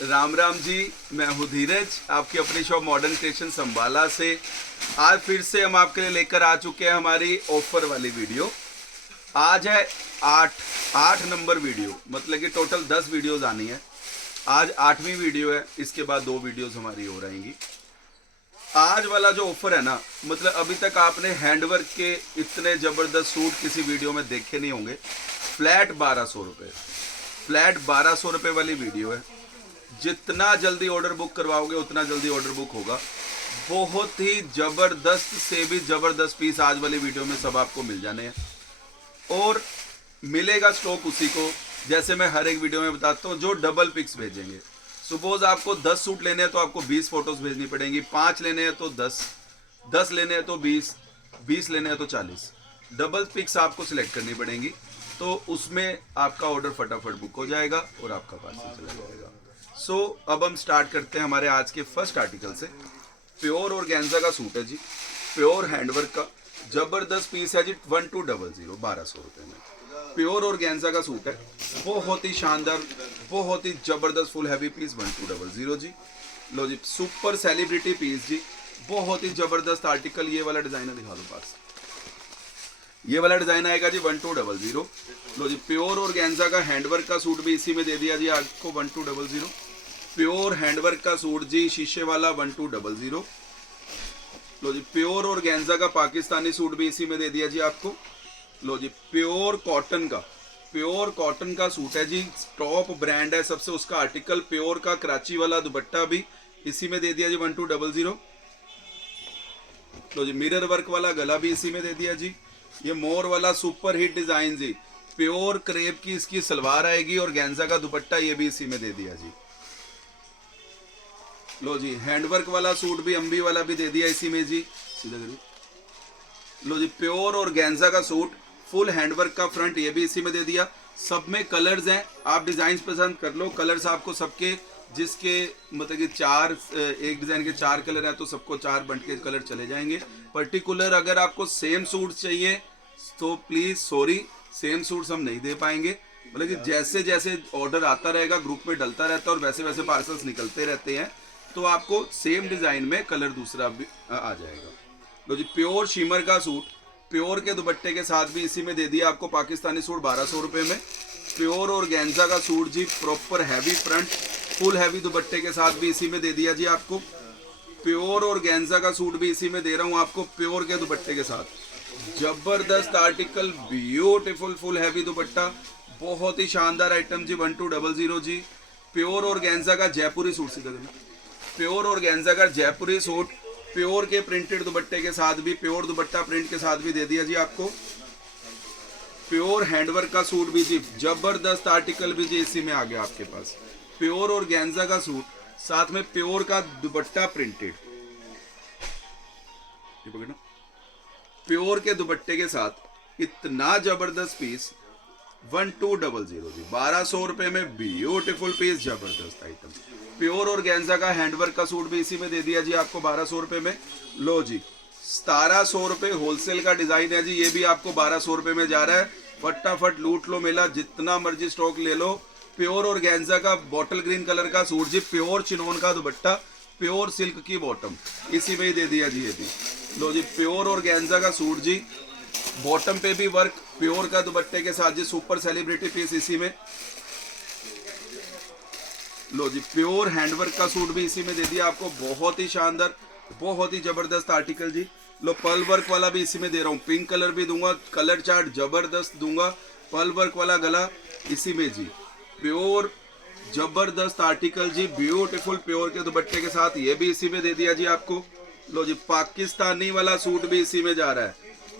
राम राम जी, मैं हूँ धीरज, आपकी अपनी शॉप मॉडर्न क्रिएशन संबाला से। आज फिर से हम आपके लिए लेकर आ चुके हैं हमारी ऑफर वाली वीडियो। आज है आठ नंबर वीडियो, मतलब कि टोटल 10 वीडियोस आनी है। आज 8वीं वीडियो है, इसके बाद 2 वीडियोस हमारी हो रहेंगी। आज वाला जो ऑफर है ना, मतलब अभी तक आपने हैंडवर्क के इतने ज़बरदस्त सूट किसी वीडियो में देखे नहीं होंगे। फ्लैट 1200 रुपये, फ्लैट 1200 रुपये वाली वीडियो है। जितना जल्दी ऑर्डर बुक करवाओगे उतना जल्दी ऑर्डर बुक होगा। बहुत ही ज़बरदस्त से भी ज़बरदस्त पीस आज वाली वीडियो में सब आपको मिल जाने हैं, और मिलेगा स्टॉक उसी को, जैसे मैं हर एक वीडियो में बताता हूँ, जो डबल पिक्स भेजेंगे। सपोज आपको 10 सूट लेने हैं तो आपको 20 फोटोज भेजनी पड़ेंगी, 5 लेने हैं तो 10, 10 लेने हैं तो 20, 20 लेने हैं तो 40। डबल पिक्स आपको सिलेक्ट करनी पड़ेंगी, तो उसमें आपका ऑर्डर फटाफट बुक हो जाएगा और आपका पार्सल चला जाएगा। सो अब हम स्टार्ट करते हैं हमारे आज के फर्स्ट आर्टिकल से। प्योर ऑर्गेन्जा का सूट है जी, प्योर हैंडवर्क का जबरदस्त पीस है जी। 1200 1200 रुपये में प्योर ऑर्गेन्जा का सूट है। बहुत ही शानदार, बहुत ही जबरदस्त फुल हैवी पीस 1200 जी। लो जी, सुपर सेलिब्रिटी पीस जी, बहुत ही जबरदस्त आर्टिकल। ये वाला डिजाइन दिखा दो पास, ये वाला डिजाइन आएगा जी 1200। लो जी, प्योर ऑर्गेन्जा का हैंडवर्क का सूट भी इसी में दे दिया जी आपको 1200। प्योर हैंडवर्क का सूट जी, शीशे वाला 1200। लो जी, प्योर ऑर्गेन्जा का पाकिस्तानी सूट भी इसी में दे दिया जी आपको। लो जी, प्योर कॉटन का सूट है जी, टॉप ब्रांड है सबसे, उसका आर्टिकल प्योर का कराची वाला दुपट्टा भी इसी में दे दिया जी 1200। लो जी, मिरर वर्क वाला गला भी इसी में दे दिया जी। ये मोर वाला सुपर हिट डिजाइन जी, प्योर क्रेप की इसकी सलवार आएगी और गेंजा का दुपट्टा ये भी इसी में दे दिया जी। लो जी, हैंडवर्क वाला सूट भी, अम्बी वाला भी दे दिया इसी में जी, सीधा करिए। लो जी, प्योर और गेंजा का सूट, फुल हैंडवर्क का फ्रंट, ये भी इसी में दे दिया। सब में कलर्स हैं, आप डिजाइन पसंद कर लो। कलर्स आपको सबके, जिसके मतलब कि एक डिजाइन के 4 कलर हैं तो सबको 4 बंट के कलर चले जाएंगे। पर्टिकुलर अगर आपको सेम सूट चाहिए तो प्लीज सॉरी, सेम सूट्स हम नहीं दे पाएंगे। मतलब कि जैसे जैसे ऑर्डर आता रहेगा, ग्रुप में डलता रहता है और वैसे वैसे पार्सल्स निकलते रहते हैं, तो आपको सेम डिजाइन में कलर दूसरा भी आ जाएगा। लो जी, प्योर शिमर का सूट, प्योर के दुपट्टे के साथ भी इसी में दे दिया आपको पाकिस्तानी सूट 1200 रुपये में। प्योर और गेंजा का सूट जी, proper heavy front, full heavy दुपट्टे के साथ भी इसी में दे दिया जी आपको। प्योर और गेंजा का सूट भी इसी में दे रहा हूँ आपको, प्योर के दुपट्टे के साथ। जबरदस्त आर्टिकल, ब्यूटीफुल फुल हैवी दुपट्टा, बहुत ही शानदार आइटम जी 1200 जी। प्योर और गेंजा का जयपुरी सूट, सीधा देना, प्योर और गेंजा का जयपुरी सूट, प्योर के प्रिंटेड दुपट्टे के साथ भी, प्योर दुपट्टा प्रिंट के साथ भी दे दिया जी आपको। प्योर हैंडवर्क का सूट भी जी, जबरदस्त आर्टिकल भी जी इसी में आ गया आपके पास। प्योर और गेंजा का सूट, साथ में प्योर का दुपट्टा प्रिंटेड, ये पकड़ना, प्योर के दुपट्टे के साथ इतना जबरदस्त पीस 1200 जी, 1200 रुपये में ब्यूटीफुल पीस, जबरदस्त आइटम। प्योर और गेंजा का हैंडवर्क का सूट भी इसी में दे दिया जी आपको 1200 रुपये में। लो जी, 1700 रुपये होलसेल का डिजाइन है जी, ये भी आपको 1200 रुपये में जा रहा है। फटाफट लूट लो मेला, जितना मर्जी स्टॉक ले लो। प्योर और गेंजा का बॉटल ग्रीन कलर का सूट जी, प्योर चिनोन का दुपट्टा, प्योर सिल्क की बॉटम, इसी में ही दे दिया जी ये भी। लो जी, प्योर और गेंजा का सूट जी, बॉटम पे भी वर्क, प्योर का दुपट्टे के साथ जी, सुपर सेलिब्रिटी पीस इसी में। लो जी, प्योर हैंडवर्क का सूट भी इसी में दे दिया आपको, बहुत ही शानदार, बहुत ही जबरदस्त आर्टिकल जी। लो, पर्ल वर्क वाला भी इसी में दे रहा हूँ, पिंक कलर भी दूंगा, कलर चार्ट जबरदस्त दूंगा। पर्ल वर्क वाला गला इसी में जी, प्योर जबरदस्त आर्टिकल जी, ब्यूटीफुल प्योर के दुपट्टे के साथ, ये भी इसी में दे दिया जी आपको। लो जी, पाकिस्तानी वाला सूट भी इसी में जा रहा है,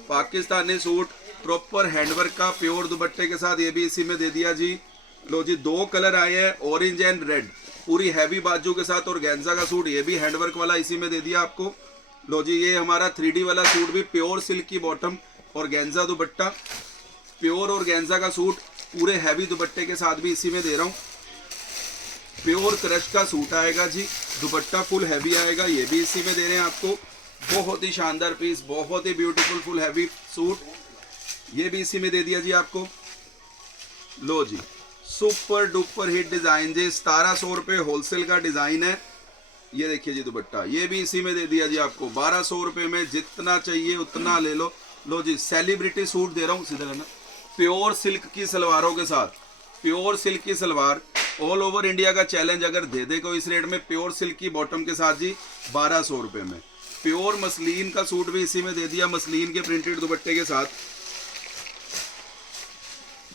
पाकिस्तानी सूट प्रॉपर हैंडवर्क का प्योर दुपट्टे के साथ, ये भी इसी में दे दिया जी। लो जी, 2 कलर आए हैं, ऑरेंज एंड रेड, पूरी हैवी बाजू के साथ, और गेंजा का सूट ये भी हैंडवर्क वाला इसी में दे दिया आपको। लो जी, ये हमारा 3D वाला सूट भी, प्योर सिल्क की बॉटम और गेंजा दुपट्टा, प्योर और गेंजा का सूट पूरे हैवी दुपट्टे के साथ भी इसी में दे रहा हूँ। प्योर क्रश का सूट आएगा जी, दुपट्टा फुल हैवी आएगा, ये भी इसी में दे रहे हैं आपको। बहुत ही शानदार पीस, बहुत ही ब्यूटीफुल फुल हैवी सूट, ये भी इसी में दे दिया जी आपको। लो जी, सुपर डुपर हिट डिजाइन जी, 1700 रुपये होलसेल का डिजाइन है। ये देखिए जी दुपट्टा, ये भी इसी में दे दिया जी आपको 1200 रुपये में। जितना चाहिए उतना ले लो। लो जी, सेलिब्रिटी सूट दे रहा हूँ, सीधा करना। प्योर सिल्क की सलवारों के साथ, प्योर सिल्क की सलवार, ऑल ओवर इंडिया का चैलेंज अगर दे दे कोई इस रेट में, प्योर सिल्क की बॉटम के साथ जी 1200 रुपये में। प्योर मसलिन का सूट भी इसी में दे दिया, मसलिन के प्रिंटेड दुपट्टे के साथ।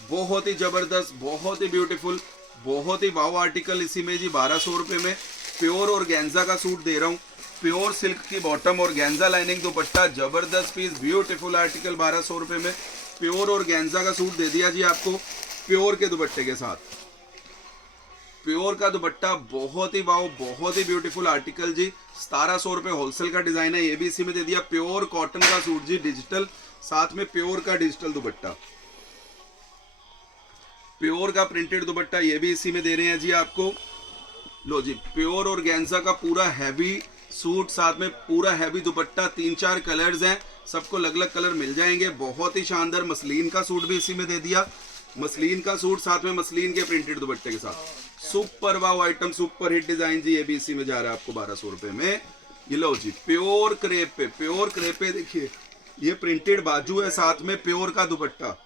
बहुत ही जबरदस्त, बहुत ही ब्यूटीफुल, बहुत ही वाव आर्टिकल इसी में जी 1200 रुपये में। प्योर और गेंजा का सूट दे रहा हूँ, प्योर सिल्क की बॉटम और गेंजा लाइनिंग दुपट्टा, जबरदस्त पीस, ब्यूटीफुल आर्टिकल 1200 रुपये में। प्योर और गेंजा का सूट दे दिया जी आपको प्योर के दुपट्टे के साथ। प्योर का दुपट्टा बहुत ही वाव, बहुत ही ब्यूटीफुल आर्टिकल जी, 1700 रुपये होलसेल का डिजाइन है। ये भी इसी में दे दिया। प्योर कॉटन का सूट जी, डिजिटल, साथ में प्योर का डिजिटल दुपट्टा, प्योर का प्रिंटेड दुपट्टा, ये भी इसी में दे रहे हैं जी आपको। लो जी, प्योर और गेंजा का पूरा हैवी सूट, साथ में पूरा हैवी दुपट्टा, 3-4 कलर्स हैं, सबको अलग अलग कलर मिल जाएंगे। बहुत ही शानदार मसलिन का सूट भी इसी में दे दिया, मसलिन का सूट साथ में मसलिन के प्रिंटेड दुपट्टे के साथ। सुपर वाव आइटम, सुपर हिट डिजाइन जी, ये भी इसी में जा रहा है आपको 1200 रुपये में। ये लो जी, प्योर क्रेप पे, प्योर क्रेप पे देखिए, ये प्रिंटेड बाजू है, साथ में प्योर का दुपट्टा।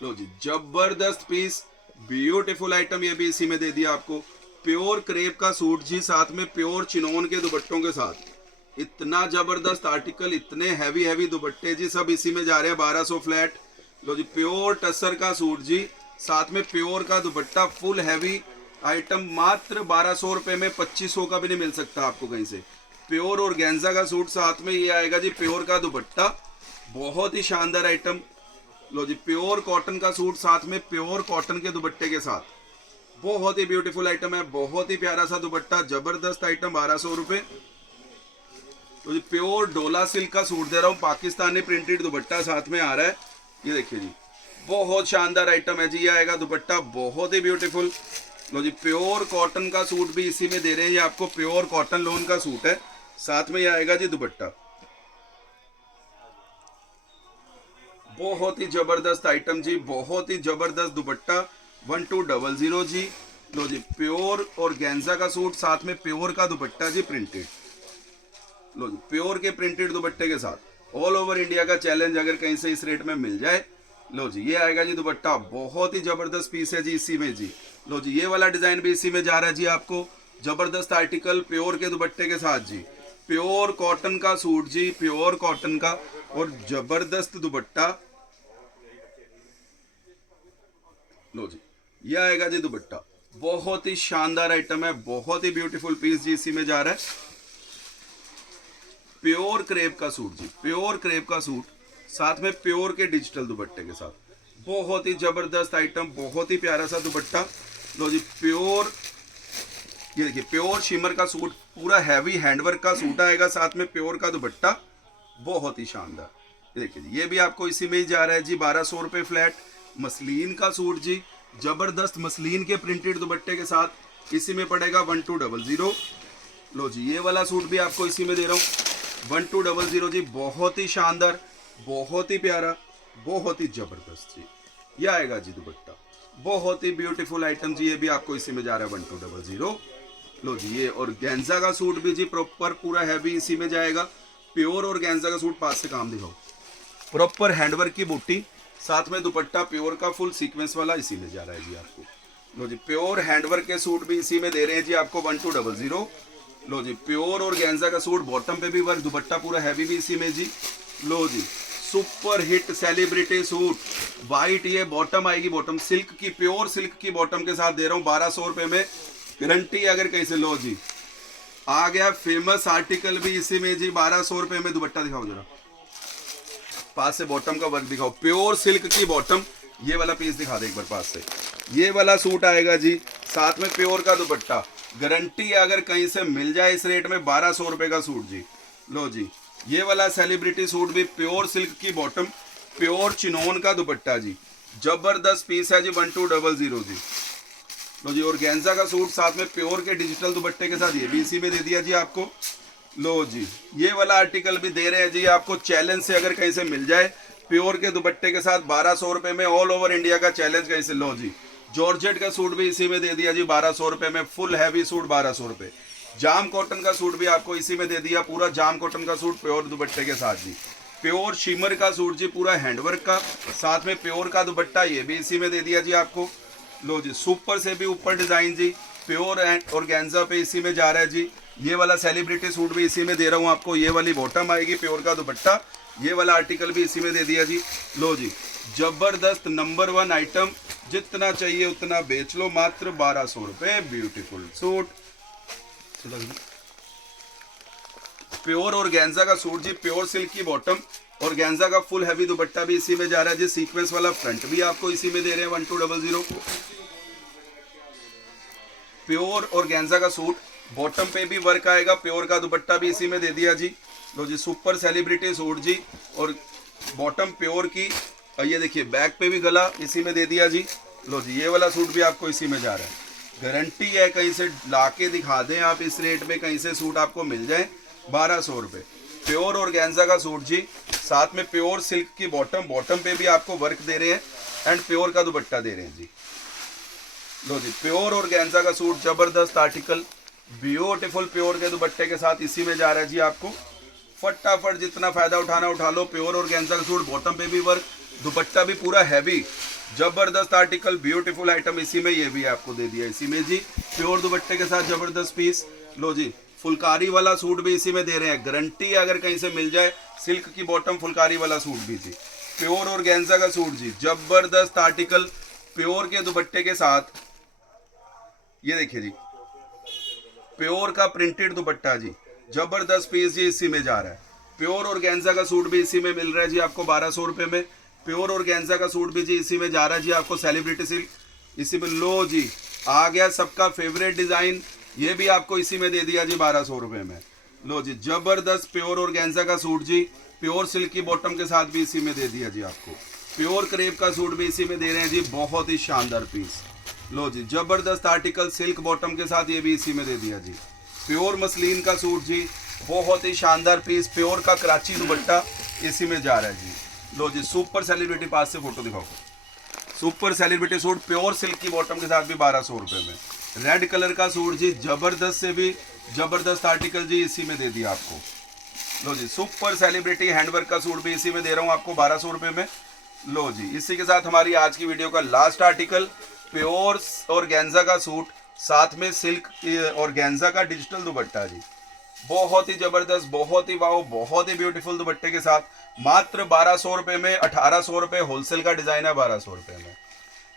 लो जी, जबरदस्त पीस, ब्यूटीफुल आइटम, ये भी इसी में दे दिया आपको। प्योर क्रेप का सूट जी, साथ में प्योर चिनोन के दुपट्टों के साथ। इतना जबरदस्त आर्टिकल, इतने हैवी हैवी दुपट्टे जी, सब इसी में जा रहे हैं 1200 फ्लैट। लो जी, प्योर टसर का सूट जी, साथ में प्योर का दुपट्टा, फुल हैवी आइटम, मात्र 1200 रुपये में। 2500 का भी नहीं मिल सकता आपको कहीं से। प्योर और गेंजा का सूट, साथ में ये आएगा जी प्योर का दुपट्टा, बहुत ही शानदार आइटम। लो जी, प्योर कॉटन का सूट, साथ में प्योर कॉटन के दुपट्टे के साथ, बहुत ही ब्यूटीफुल आइटम है, बहुत ही प्यारा सा दुपट्टा, जबरदस्त आइटम, 1200 रुपये। तो जी, प्योर डोला सिल्क का सूट दे रहा हूँ, पाकिस्तानी प्रिंटेड दुपट्टा साथ में आ रहा है। ये देखिए जी, बहुत शानदार आइटम है जी, ये आएगा दुपट्टा, बहुत ही ब्यूटीफुल। लो जी, प्योर कॉटन का सूट भी इसी में दे रहे हैं ये आपको, प्योर कॉटन लोन का सूट है, साथ में ये आएगा जी दुपट्टा। बहुत ही जबरदस्त आइटम जी, बहुत ही जबरदस्त दुपट्टा, 1200 जी। लो जी, प्योर और गेंजा का सूट, साथ में प्योर का दुपट्टा जी प्रिंटेड। लो जी, प्योर के प्रिंटेड दुपट्टे के साथ, ऑल ओवर इंडिया का चैलेंज अगर कहीं से इस रेट में मिल जाए। लो जी, ये आएगा जी दुपट्टा, बहुत ही जबरदस्त पीस है जी इसी में जी। लो जी, ये वाला डिजाइन भी इसी में जा रहा है जी आपको, जबरदस्त आर्टिकल, प्योर के दुपट्टे के साथ जी। प्योर कॉटन का सूट जी, प्योर कॉटन का, और जबरदस्त दुपट्टा। लो जी, ये आएगा जी दुपट्टा, बहुत ही शानदार आइटम है, बहुत ही ब्यूटीफुल पीस जी इसी में जा रहा है। प्योर क्रेप का सूट जी, प्योर क्रेप का सूट, साथ में प्योर के डिजिटल दुपट्टे के साथ, बहुत ही जबरदस्त आइटम, बहुत ही प्यारा सा दुपट्टा। लो जी, प्योर, ये देखिए प्योर शिमर का सूट, पूरा हैवी हैंडवर्क का सूट आएगा, साथ में प्योर का दुपट्टा, बहुत ही शानदार। ये देखिए जी, ये भी आपको इसी में ही जा रहा है जी 1200 रुपये फ्लैट। मसलिन का सूट जी, जबरदस्त मसलिन के प्रिंटेड दुपट्टे के साथ, इसी में पड़ेगा 1200। लो जी, ये वाला सूट भी आपको इसी में दे रहा हूँ 1200 जी, बहुत ही शानदार, बहुत ही प्यारा, बहुत ही जबरदस्त जी। ये आएगा जी दुपट्टा, बहुत ही ब्यूटीफुल आइटम जी, ये भी आपको इसी में जा रहा है 1200। लो जी, ये और गेंजा का सूट भी जी प्रॉपर पूरा हैवी इसी में जाएगा। प्योर और गेंजा का सूट, पास से काम दिखाओ, प्रॉपर हैंडवर्क की बूटी, साथ में दुपट्टा प्योर का फुल सीक्वेंस वाला इसी में जा रहा है जी आपको। लो जी, प्योर हैंडवर्क के सूट भी इसी में दे रहे हैं जी आपको 1200। लो जी, प्योर और गेंजा का सूट, बॉटम पे भी वर्क, दुपट्टा पूरा हैवी भी इसी में जी। लो जी, super hit celebrity suit, white, ये बॉटम आएगी, बॉटम सिल्क की, प्योर सिल्क की बॉटम के साथ दे रहा हूँ 1200 रुपये में, गारंटी अगर कहीं से। लो जी, आ गया फेमस आर्टिकल भी इसी में जी 1200 रुपये में। दुपट्टा दिखाओ जरा, पास से बॉटम का वर्क दिखाओ, प्योर सिल्क की बॉटम, ये वाला पीस दिखा दे एक बार पास से। ये वाला सूट आएगा जी, साथ में प्योर का दुपट्टा, गारंटी अगर कहीं से मिल जाए इस रेट में 1200 रुपये का सूट जी। लो जी, ये वाला सेलिब्रिटी सूट भी प्योर सिल्क की बॉटम, प्योर चिनोन का दुपट्टा जी, जबरदस्त पीस है जी 1200 जी। लो जी, और गेंजा का सूट, साथ में प्योर के डिजिटल दुपट्टे के साथ, ये भी इसी में दे दिया जी आपको। लो जी, ये वाला आर्टिकल भी दे रहे हैं जी आपको, चैलेंज से अगर कहीं से मिल जाए प्योर के दुपट्टे के साथ 1200 रुपए में ऑल ओवर इंडिया का चैलेंज कहीं से लो जी। जॉर्जेट का सूट भी इसी में दे दिया जी 1200 रुपए में, फुल हैवी सूट 1200 रुपए। जाम कॉटन का सूट भी आपको इसी में दे दिया, पूरा जाम कॉटन का सूट प्योर दुपट्टे के साथ जी। प्योर शिमर का सूट जी, पूरा हैंडवर्क का, साथ में प्योर का दुपट्टा, ये भी इसी में दे दिया जी आपको। लो जी, सुपर से भी ऊपर डिजाइन जी, प्योर एंड ऑर्गेन्जा पे इसी में जा रहा है जी। ये वाला सेलिब्रिटी सूट भी इसी में दे रहा हूँ आपको। ये वाली बॉटम आएगी, प्योर का दुपट्टा, ये वाला आर्टिकल भी इसी में दे दिया जी। लो जी, जबरदस्त नंबर 1 आइटम, जितना चाहिए उतना बेच लो, मात्र 1200 रुपए। ब्यूटीफुल सूट, प्योर ऑर्गेन्जा का सूट जी, प्योर सिल्क की बॉटम, ऑर्गेन्जा का फुल हैवी दुपट्टा भी इसी में जा रहा है जी। सीक्वेंस वाला फ्रंट भी आपको इसी में दे रहे हैं 1200। प्योर ऑर्गेन्जा का सूट, बॉटम पे भी वर्क आएगा, प्योर का दुपट्टा भी इसी में दे दिया जी। लो जी, सुपर सेलिब्रिटी सूट जी, और बॉटम प्योर की, और ये देखिए बैक पे भी गला इसी में दे दिया जी। लो जी, ये वाला सूट भी आपको इसी में जा रहा है। गारंटी है, कहीं से लाके दिखा दें आप इस रेट में, कहीं से सूट आपको मिल जाए 1200 रुपये। प्योर ऑर्गेन्जा का सूट जी, साथ में प्योर सिल्क की बॉटम, बॉटम पे भी आपको वर्क दे रहे हैं एंड प्योर का दुपट्टा दे रहे हैं जी। लो जी, प्योर ऑर्गेन्जा का सूट, जबरदस्त आर्टिकल, ब्यूटीफुल प्योर के दुपट्टे के साथ इसी में जा रहा है जी आपको। फटाफट जितना फायदा उठाना उठा लो। प्योर ऑर्गेन्जा का सूट, बॉटम पे भी वर्क, दुपट्टा भी पूरा हैवी, जबरदस्त आर्टिकल, ब्यूटीफुल आइटम इसी में, ये भी आपको दे दिया इसी में जी। प्योर दुपट्टे के साथ जबरदस्त पीस। लो जी, फुलकारी वाला सूट भी इसी में दे रहे हैं, गारंटी है अगर कहीं से मिल जाए, सिल्क की बॉटम फुलकारी वाला सूट भी जी। प्योर ऑर्गेन्जा का सूट जी, जबरदस्त आर्टिकल, प्योर के दुपट्टे के साथ, ये देखिए जी, प्योर का प्रिंटेड दुपट्टा जी, जबरदस्त पीस जी इसी में जा रहा है। प्योर ऑर्गेन्जा का सूट भी इसी में मिल रहा है जी आपको 1200 रुपए में। प्योर ऑर्गेन्जा का सूट भी जी इसी में जा रहा है जी आपको, सेलिब्रिटी सिल्क इसी में। लो जी, आ गया सबका फेवरेट डिजाइन, ये भी आपको इसी में दे दिया जी 1200 रुपए में। लो जी, जबरदस्त प्योर ऑर्गेन्जा का सूट जी, प्योर सिल्क की बॉटम के साथ भी इसी में दे दिया जी आपको। प्योर क्रेप का सूट भी इसी में दे रहे हैं जी, बहुत ही शानदार पीस। लो जी, जबरदस्त आर्टिकल, सिल्क बॉटम के साथ ये भी इसी में दे दिया जी। प्योर मसलिन का सूट जी, बहुत ही शानदार पीस, प्योर का कराची दुपट्टा इसी में जा रहा है जी। लो जी, सुपर सेलिब्रिटी, पास से फोटो दिखाओ, super celebrity suit, pure silk की बॉटम के साथ भी 1200 रुपए में। रेड कलर का सूट जी, जबरदस्त से भी जबरदस्त आर्टिकल जी इसी में दे दिया आपको। लो जी, सुपर सेलिब्रिटी हैंडवर्क का सूट भी इसी में दे रहा हूँ आपको 1200 रुपए में। लो जी, इसी के साथ हमारी आज की वीडियो का लास्ट आर्टिकल, प्योर ऑर्गेन्जा का सूट, साथ में सिल्क ऑर्गेन्जा का डिजिटल दुपट्टा जी, बहुत ही जबरदस्त, बहुत ही वाओ, बहुत ही ब्यूटीफुल दुपट्टे के साथ, मात्र 1200 रुपए में। 1800 रुपए होलसेल का डिजाइन है 1200 रुपए में।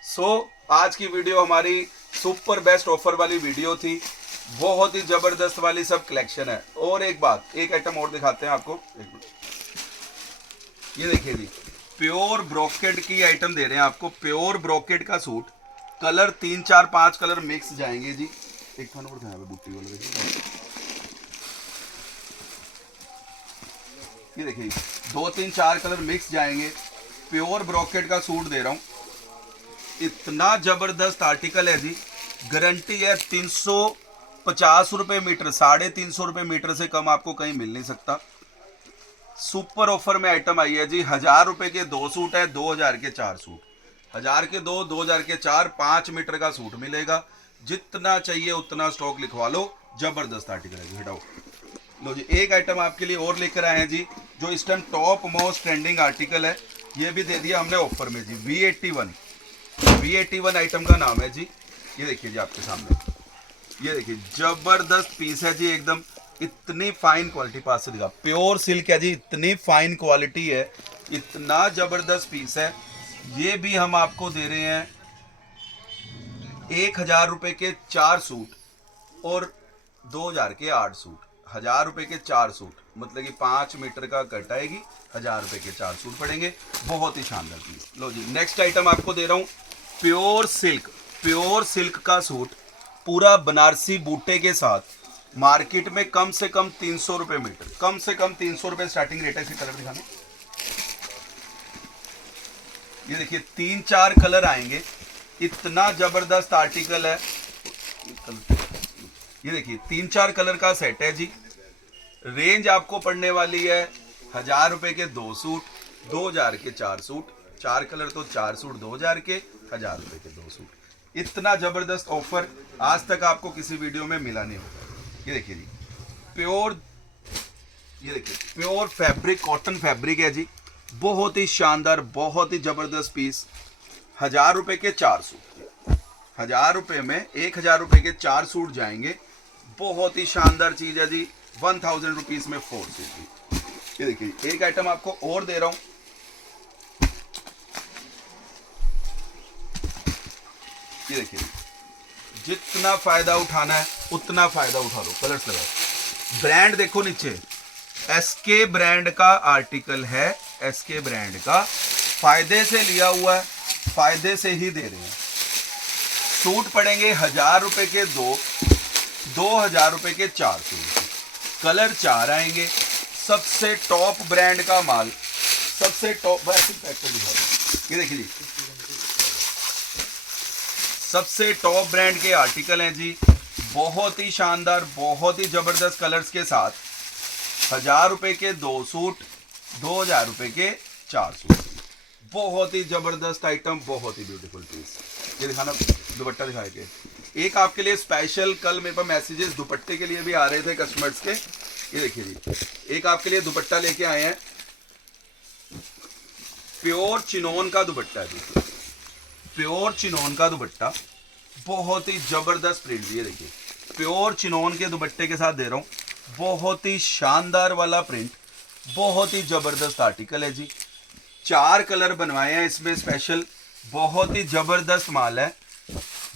सो आज की वीडियो हमारी सुपर बेस्ट ऑफर वाली वीडियो थी, बहुत ही जबरदस्त वाली सब कलेक्शन है। और एक बात, एक आइटम और दिखाते हैं आपको, एक मिनट, ये देखिए जी, प्योर ब्रोकेड की आइटम दे रहे हैं आपको, प्योर ब्रोकेड का सूट, कलर 3 4 5 कलर मिक्स जाएंगे जी। एक खाना और खाया बूटी वाले, ये देखिए 2 3 4 कलर मिक्स जाएंगे, प्योर ब्रोकेड का सूट दे रहा हूँ। इतना जबरदस्त आर्टिकल है जी, गारंटी है 350 रुपए मीटर, 350 रुपए मीटर से कम आपको कहीं मिल नहीं सकता। सुपर ऑफर में आइटम आई है जी, 1000 रुपए के 2 सूट है, 2000 के 4 सूट, 1000 के 2, 2000 के 4, 5 मीटर का सूट मिलेगा। जितना चाहिए उतना स्टॉक लिखवा लो, जबरदस्त आर्टिकल है जी। हटाओ, लो जी, एक आइटम आपके लिए और लेकर आए हैं जी, जो इस time top most trending article है, ये भी दे दिया हमने ऑफर में जी। V81 आइटम का नाम है जी, ये देखिए जी आपके सामने, ये देखिए जबरदस्त पीस है जी, एकदम इतनी फाइन क्वालिटी, पास से दिखा, प्योर सिल्क है जी, इतनी फाइन क्वालिटी है, इतना जबरदस्त पीस है। ये भी हम आपको दे रहे हैं 1000 रुपए के 4 सूट और 2000 के 8 सूट, 1000 रुपए के 4 सूट, मतलब कि 5 मीटर का कट आएगी, 1000 रुपए के 4 सूट पड़ेंगे, बहुत ही शानदार पीस। लो जी, नेक्स्ट आइटम आपको दे रहा हूँ, प्योर सिल्क का सूट, पूरा बनारसी बूटे के साथ, मार्केट में कम से कम 300 रुपए मीटर, कम से कम 300 रुपए स्टार्टिंग रेट है। इसे कलर दिखाना, ये देखिए 3 4 कलर आएंगे, इतना जबरदस्त आर्टिकल है। ये देखिए 3 4 कलर का सेट है जी, रेंज आपको पड़ने वाली है 1000 रुपए के 2 सूट, 2000 के 4 सूट, 4 कलर तो 4 सूट 2000 के, 1000 रुपए के 2 सूट। इतना जबरदस्त ऑफर आज तक आपको किसी वीडियो में मिला नहीं होगा। ये देखिए जी, प्योर, ये देखिए प्योर फैब्रिक, कॉटन फैब्रिक है जी, बहुत ही शानदार, बहुत ही जबरदस्त पीस। 1000 रुपए के 4 सूट, 1000 रुपए में 1000 रुपए के 4 सूट जाएंगे। बहुत ही शानदार चीज है जी। 1000 रुपीज में 4 सूट। ये देखिए एक आइटम आपको और दे रहा हूं, ये देखिए, जितना फायदा उठाना है उतना फायदा उठा लो। कलर्स लगाओ, ब्रांड देखो नीचे, एसके ब्रांड का आर्टिकल है, एसके ब्रांड का, फायदे से लिया हुआ है, फायदे से ही दे रहे हैं। सूट पड़ेंगे 1000 रुपए के 2, 2000 रुपए के 4 सूट, कलर 4 आएंगे। सबसे टॉप ब्रांड का माल, सबसे टॉप, ये देखिए जी, सबसे टॉप ब्रांड के आर्टिकल हैं जी, बहुत ही शानदार, बहुत ही जबरदस्त कलर्स के साथ। 1000 रुपए के 2 सूट, 2000 रुपए के 4 सूट, बहुत ही जबरदस्त आइटम, बहुत ही ब्यूटीफुल पीस। ये दिखाना, दुपट्टा दिखाएंगे। एक आपके लिए स्पेशल, कल मेरे पास मैसेजेस दुपट्टे के लिए भी आ रहे थे कस्टमर्स के। ये देखिए जी, एक आपके लिए दुपट्टा लेके आए हैं, प्योर चिनोन का दुपट्टा जी, प्योर चिनोन का दुपट्टा, बहुत ही जबरदस्त प्रिंट। ये देखिए प्योर चिनोन के दुपट्टे के साथ दे रहा हूँ, बहुत ही शानदार वाला प्रिंट, बहुत ही जबरदस्त आर्टिकल है जी। 4 कलर बनवाए हैं इसमें स्पेशल, बहुत ही जबरदस्त माल है।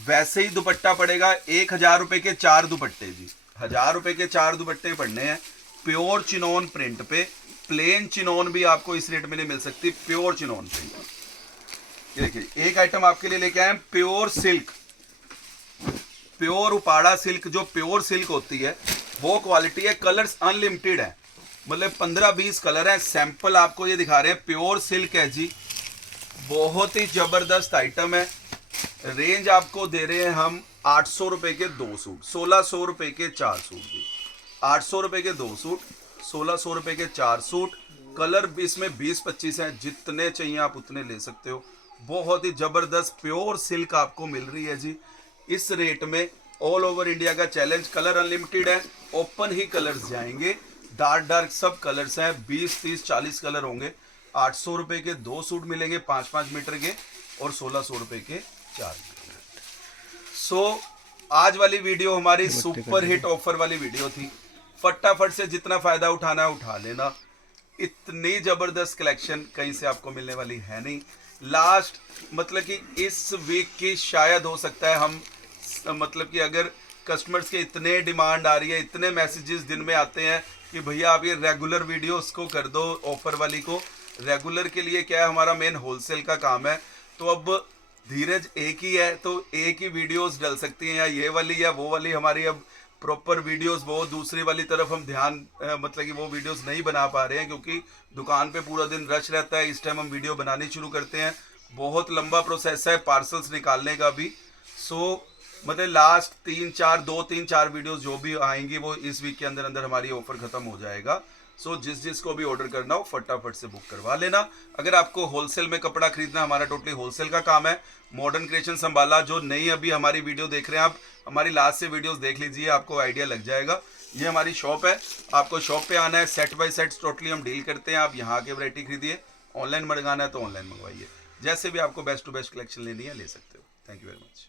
वैसे ही दुपट्टा पड़ेगा 1000 रुपए के 4 दुपट्टे जी, 1000 रुपए के 4 दुपट्टे पड़ने हैं प्योर चिनोन प्रिंट पे। प्लेन चिनोन भी आपको इस रेट में नहीं मिल सकती, प्योर चिनोन प्रिंट। ये देखिए एक आइटम आपके लिए लेके आए हैं, pure silk, pure Uppada silk, जो प्योर सिल्क होती है वो क्वालिटी है। कलर्स अनलिमिटेड है, मतलब 15-20 कलर हैं। सैंपल आपको ये दिखा रहे हैं, प्योर सिल्क है जी, बहुत ही जबरदस्त आइटम है। रेंज आपको दे रहे हैं हम 800 रुपए के 2 सूट, 1600 रुपए के 4 सूट जी, 800 रुपए के 2 सूट, 1600 रुपए के 4 सूट। कलर इसमें 20-25 हैं, जितने चाहिए आप उतने ले सकते हो। बहुत ही जबरदस्त प्योर सिल्क आपको मिल रही है जी इस रेट में। ऑल ओवर इंडिया का चैलेंज, कलर अनलिमिटेड है, ओपन ही कलर्स जाएंगे, डार्क सब कलर्स हैं, 20-30-40 कलर होंगे। 800 रुपए के 2 सूट मिलेंगे 5-5 मीटर के, और 1600 रुपए के 4 मीटर। सो आज वाली वीडियो हमारी सुपर हिट ऑफर वाली वीडियो थी। फटाफट से जितना फायदा उठाना है उठा लेना। इतनी जबरदस्त कलेक्शन कहीं से आपको मिलने वाली है नहीं। लास्ट मतलब कि इस वीक की शायद हो सकता है हम, मतलब कि अगर कस्टमर्स के इतने डिमांड आ रही है, इतने मैसेजेस दिन में आते हैं कि भैया आप ये रेगुलर वीडियोस को कर दो, ऑफर वाली को। रेगुलर के लिए क्या है, हमारा मेन होलसेल का काम है, तो अब धीरज एक ही है, तो एक ही वीडियोस डल सकती हैं, या ये वाली या वो वाली। हमारी अब प्रॉपर वीडियोस, वो दूसरी वाली तरफ हम ध्यान मतलब कि वो वीडियोस नहीं बना पा रहे हैं, क्योंकि दुकान पे पूरा दिन रश रहता है। इस टाइम हम वीडियो बनानी शुरू करते हैं, बहुत लंबा प्रोसेस है पार्सल्स निकालने का भी। सो मतलब लास्ट 2-3-4 वीडियोस जो भी आएंगी वो इस वीक के अंदर अंदर हमारी ऑफर खत्म हो जाएगा। सो जिसको भी ऑर्डर करना हो फटाफट से बुक करवा लेना। अगर आपको होलसेल में कपड़ा खरीदना, हमारा टोटली होलसेल का काम है। मॉडर्न क्रिएशन संभाला, जो नई अभी हमारी वीडियो देख रहे हैं आप, हमारी लास्ट से वीडियोस देख लीजिए, आपको आइडिया लग जाएगा। ये हमारी शॉप है, आपको शॉप पे आना है, सेट बाय सेट टोटली हम डील करते हैं। आप यहाँ के वैरायटी खरीदिए, ऑनलाइन मंगाना है तो ऑनलाइन मंगवाइए, जैसे भी आपको बेस्ट टू बेस्ट कलेक्शन लेनी है ले सकते हो। Thank you very much.